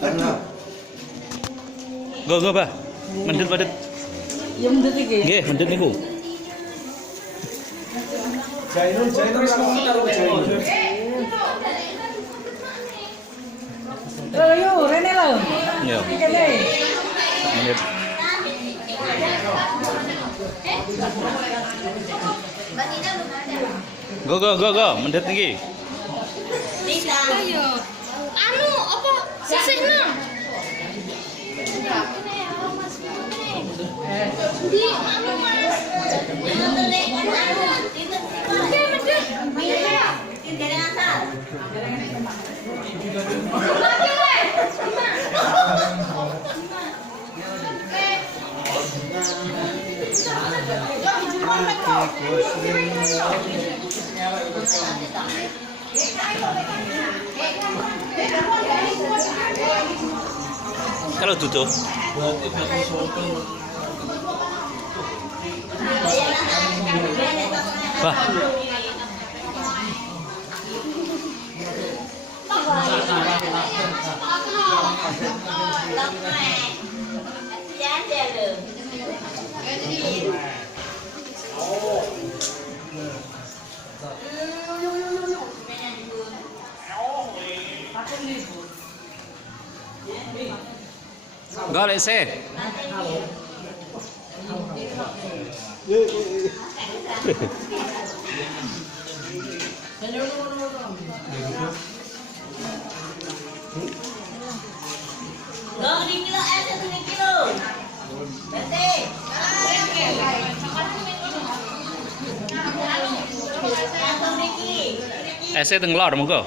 Go bah. Mendet. Yang mendet iki. Nggih, mendet niku. Jainun wis ngomong karo Jainun. Yo, rene lho. Iya. Kene. Mendet. Go. Mendet niki. Bisa. Ayo. Anu apa? Sisikna. Di anu Mas. Kalau duduk. Wah. Golek sih. Ese tenglor monggo.